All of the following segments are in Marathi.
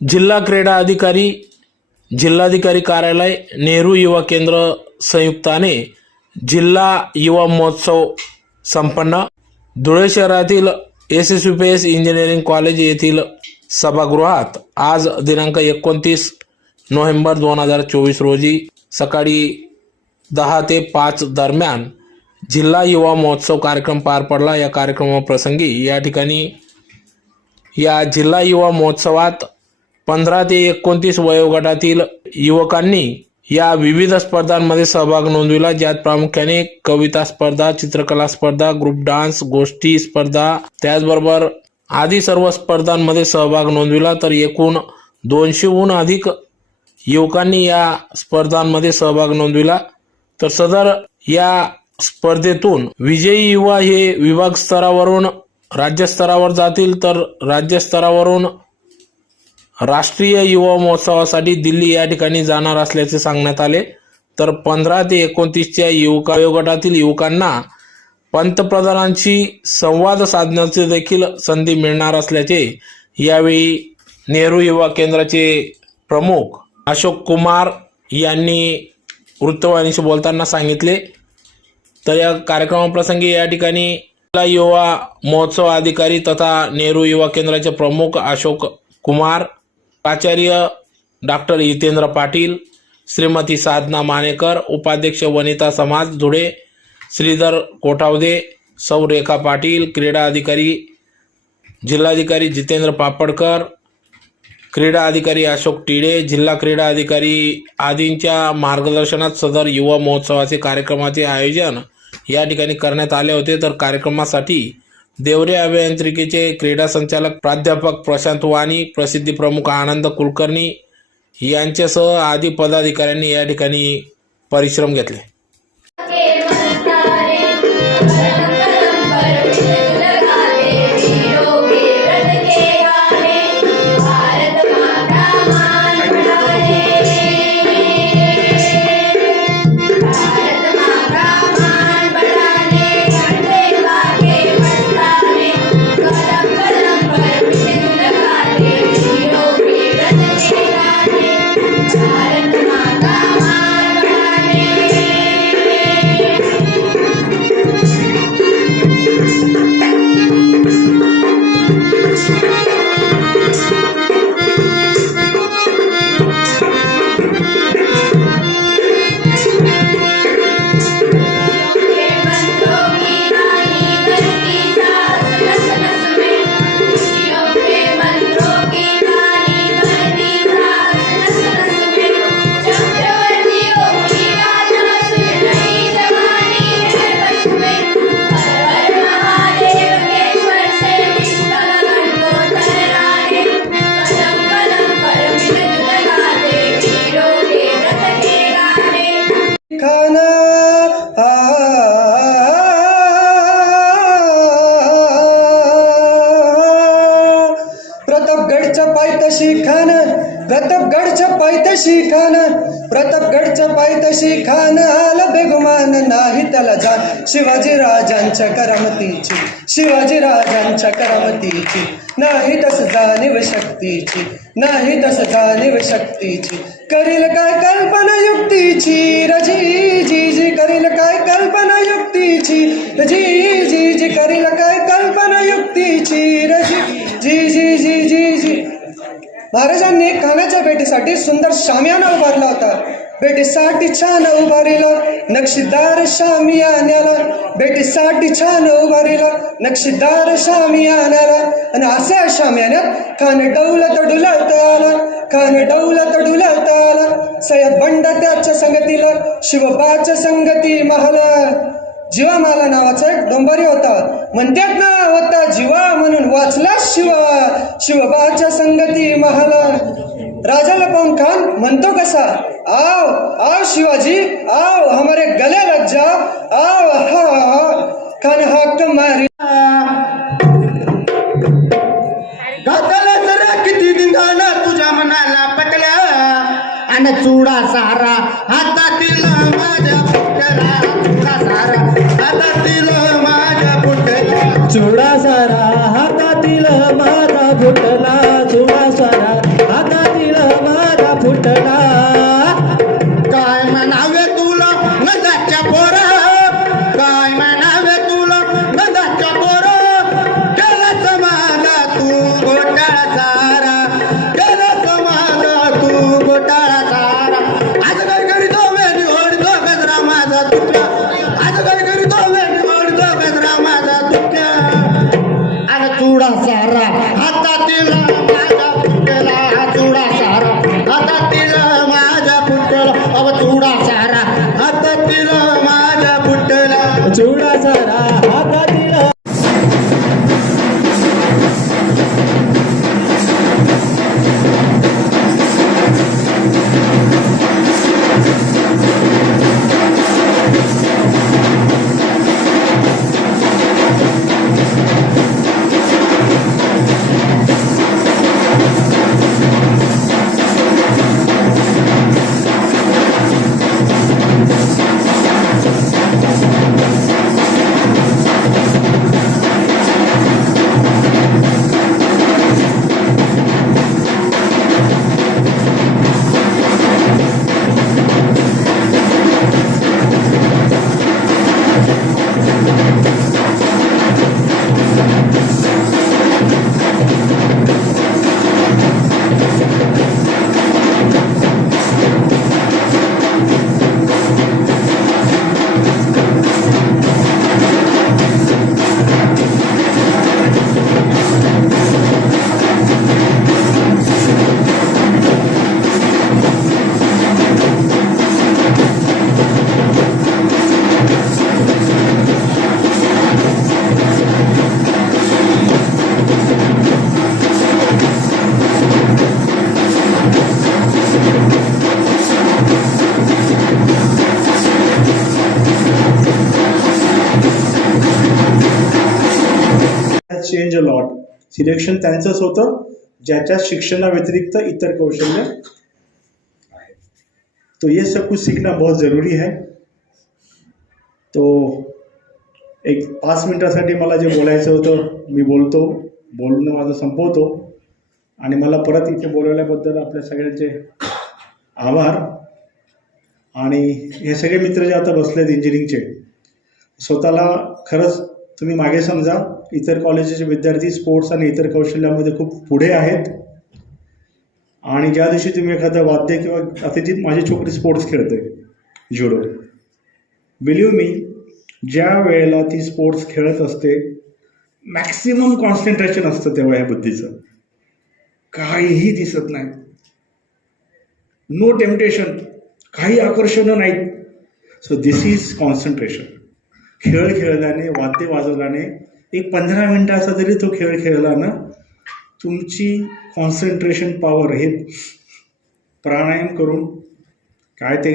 जिल्हा क्रीडा अधिकारी जिल्हाधिकारी कार्यालय नेहरू युवा केंद्र संयुक्ताने जिल्हा युवा महोत्सव संपन्न. धुळे शहरातील S S P S engineering college येथील सभागृहात आज दिनांक एकोणतीस नोव्हेंबर दोन हजार चोवीस रोजी सकाळी दहा ते पाच दरम्यान जिल्हा युवा महोत्सव कार्यक्रम पार पडला. या कार्यक्रमाप्रसंगी या ठिकाणी या जिल्हा युवा महोत्सवात पंधरा ते एकोणतीस वयोगटातील युवकांनी या विविध स्पर्धांमध्ये सहभाग नोंदविला ज्यात प्रामुख्याने कविता स्पर्धा चित्रकला स्पर्धा ग्रुप डान्स गोष्टी स्पर्धा त्याचबरोबर आदी सर्व स्पर्धांमध्ये सहभाग नोंदविला. तर एकूण दोनशेहून अधिक युवकांनी या स्पर्धांमध्ये सहभाग नोंदविला. तर सदर या स्पर्धेतून विजयी युवा हे विभाग स्तरावरून राज्यस्तरावर जातील. तर राज्यस्तरावरून राष्ट्रीय युवा महोत्सवासाठी दिल्ली या ठिकाणी जाणार असल्याचे सांगण्यात आले. तर पंधरा ते एकोणतीसच्या युवका वयोगटातील युवकांना पंतप्रधानांशी संवाद साधण्याची देखील संधी मिळणार असल्याचे यावेळी नेहरू युवा केंद्राचे प्रमुख अशोक कुमार यांनी वृत्तवाहिनीशी बोलताना सांगितले. तर या कार्यक्रमाप्रसंगी या ठिकाणी युवा महोत्सव अधिकारी तथा नेहरू युवा केंद्राचे प्रमुख अशोक कुमार प्राचार्य डॉक्टर हितेंद्र पाटील श्रीमती साधना मानेकर उपाध्यक्ष वनिता समाज धुळे श्रीधर कोठावदे सौ रेखा पाटील क्रीडा अधिकारी जिल्हाधिकारी जितेंद्र पापडकर क्रीडा अधिकारी अशोक टिडे जिल्हा क्रीडा अधिकारी आदींच्या मार्गदर्शनात सदर युवा महोत्सवाचे कार्यक्रमाचे आयोजन या ठिकाणी करण्यात आले होते. तर कार्यक्रमासाठी देवरे अभियांत्रिकीचे क्रीडा संचालक प्राध्यापक प्रशांत वाणी प्रसिद्धी प्रमुख आनंद कुलकर्णी यांच्यासह आदी पदाधिकाऱ्यांनी या ठिकाणी परिश्रम घेतले. ठिकाणा प्रतापगडच्या पायथ्याशी खान प्रतापगडच्या पायथ्याशी खान प्रतापगडच्या पायथ्याशी खान आला बेगुमान नाही त्याला जाण शिवाजी राजांच्या करामतीची शिवाजी राजांच्या करामतीची नाही तस जाणीव शक्तीची. नाही तस जाणीव शक्तीची. करील काय कल्पना युक्तीची? रजी जी जी करील काय कल्पना युक्तीची? जी जी जी करील काय कल्पना युक्तीची? रजी जी जी जी जी. जी महाराजांनी कानाच्या भेटीसाठी सुंदर शामियाना उभारला होता. भेटीसाठी छान उभारीला. नक्षीदार शामी शामियान्याला भेटीसाठी छान उभारीला. नक्षीदार शामी शामियान्याला आणि अशा शामियान्यात खान डौलत डुलत आला. खान डौला डुलत आला. सय्यद बंड त्याच्या संगतीला शिवबाच्या संगती महाला. जीवा माला नावाचा एक डोंबारी होता. म्हणतात ना होता जीवा म्हणून वाचला शिवा. शिवबाच्या संगती महाला. राजाला पाहून खान म्हणतो कसा? आओ आओ शिवाजी आओ हमारे गले लग जाओ आओ हा हा खान हाक मारी। घातला जरा किती धिंगाणा तुझ्या मनाला पटल्या आणि चुडा सारा हातातील माझ्या पुटला चुडा सारा हातातील माझ्या पुटला. चुडा सारा हातातील माझा फुटला चुडा सारा सारा आता चेंज अ लॉट सिलेक्शन त्यांचंच होतं ज्याच्या शिक्षणाव्यतिरिक्त इतर कौशल्य. आहे तो ये सब कुछ सीखना बहुत ज़रूरी है. तो एक पाच मिनटासाठी मला जे बोलायचं होतं मी बोलतो. बोलणं माझं संपवतो. आणि मला परत इथे बोलवल्याबद्दल आपल्या सगळ्यांचे आभार. आणि हे सगळे मित्र जे आता बसले आहेत इंजिनिअरिंगचे स्वतःला खरंच तुम्ही मागे समजा इतर कॉलेजेचे विद्यार्थी स्पोर्ट्स आणि इतर कौशल्यामध्ये खूप पुढे आहेत. आणि ज्या दिवशी तुम्ही एखादं वाद्य किंवा आता जी माझी छोकरी स्पोर्ट्स खेळते जुडो बिलीव मी ज्या वेळेला ती स्पोर्ट्स खेळत असते मॅक्सिमम कॉन्सन्ट्रेशन असतं तेव्हा या बुद्धीचं. काहीही दिसत नाही. नो टेम्पटेशन काही आकर्षणं नाहीत. सो दिस इज कॉन्सन्ट्रेशन खेळ खेळल्याने वाद्य वाजवल्याने एक पंधरा मिनटाचा जरी तो खेळ खेळला ना तुमची कॉन्सन्ट्रेशन पॉवर हे प्राणायाम करून काय ते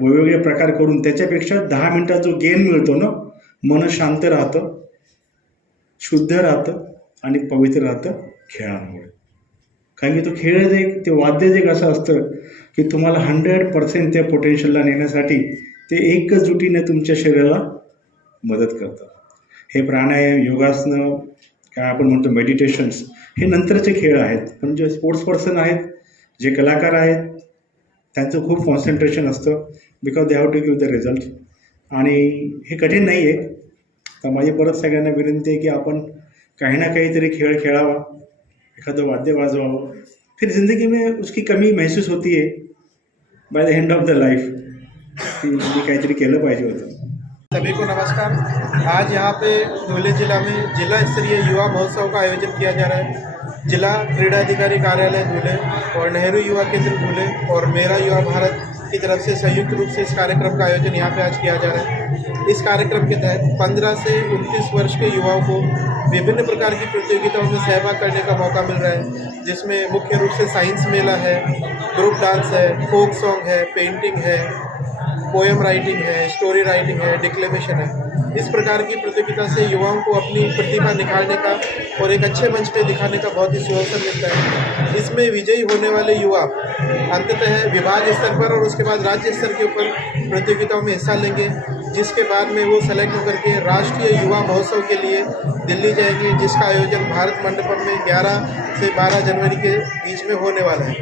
वेगवेगळे प्रकार करून त्याच्यापेक्षा दहा मिनटात जो गेन मिळतो ना मन शांत राहतं शुद्ध राहतं आणि पवित्र राहतं खेळामुळे. कारण की तो खेळ जे ते वाद्य जे कसं असतं की तुम्हाला हंड्रेड पर्सेंट त्या पोटेन्शियलला नेण्यासाठी ते एकच जुटीने तुमच्या शरीराला मदत करतं हे प्राणायाम योगासनं काय आपण म्हणतो मेडिटेशन्स हे नंतरचे खेळ आहेत. पण जे स्पोर्ट्स पर्सन आहेत जे कलाकार आहेत त्यांचं खूप कॉन्सन्ट्रेशन असतं because they have to give the result आणि हे कठीण नाही आहे तर माझी परत सगळ्यांना विनंती आहे की आपण काही ना काहीतरी खेळ खेळावा एखादं वाद्य वाजवावं. फिर ज़िंदगी में उसकी कमी महसूस होती है by the end of the life की मी काहीतरी केलं पाहिजे होतं. सभी को नमस्कार। आज यहाँ पे धुले जिला में जिला स्तरीय युवा महोत्सव का आयोजन किया जा रहा है। जिला क्रीड़ा अधिकारी कार्यालय धूले और नेहरू युवा केंद्र धूले और मेरा युवा भारत की तरफ़ से संयुक्त रूप से इस कार्यक्रम का आयोजन यहाँ पे आज किया जा रहा है। इस कार्यक्रम के तहत 15 से 29 वर्ष के युवाओं को विभिन्न प्रकार की प्रतियोगिताओं में सहभाग करने का मौका मिल रहा है, जिसमें मुख्य रूप से साइंस मेला है, ग्रुप डांस है, फोक सॉन्ग है, पेंटिंग है पोएम राइटिंग है, स्टोरी राइटिंग है, डिक्लेमेशन है। इस प्रकार की प्रतियोगिता से युवाओं को अपनी प्रतिभा निखारने का और एक अच्छे मंच पे दिखाने का बहुत ही सुअवसर मिलता है। इसमें विजयी होने वाले युवा अंततः विभाग स्तर पर और उसके बाद राज्य स्तर के ऊपर प्रतियोगिताओं में हिस्सा लेंगे। जिसके बाद में वो सेलेक्ट होकर के राष्ट्रीय युवा महोत्सव के लिए दिल्ली जाएँगे, जिसका आयोजन भारत मंडपम में 11 से 12 जनवरी के बीच में होने वाला है।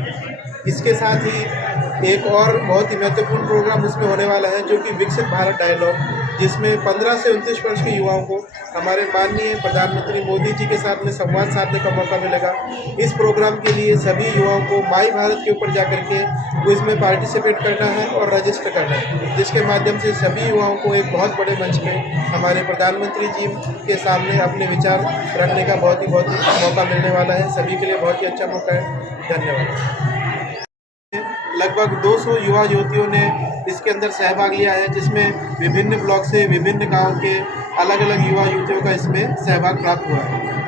इसके साथ ही एक और बहुत ही महत्वपूर्ण प्रोग्राम उसमें होने वाला है, जो कि विकसित भारत डायलॉग जिसमें 15 से उनतीस वर्ष के युवाओं को हमारे माननीय प्रधानमंत्री मोदी जी के साथ में संवाद साधने का मौका मिलेगा। इस प्रोग्राम के लिए सभी युवाओं को माई भारत के ऊपर जाकर के क्विज में पार्टिसिपेट करना है और रजिस्टर करना है, जिसके माध्यम से सभी युवाओं को एक बहुत बड़े मंच में हमारे प्रधानमंत्री जी के सामने अपने विचार रखने का बहुत ही बहुत ही मौका मिलने वाला है। सभी के लिए बहुत ही अच्छा मौका है। धन्यवाद। लगभग 200 युवा युवतियों ने इसके अंदर सहभाग लिया है जिसमें विभिन्न ब्लॉक से विभिन्न गांव के अलग अलग युवा युवतियों का इसमें सहभाग प्राप्त हुआ है।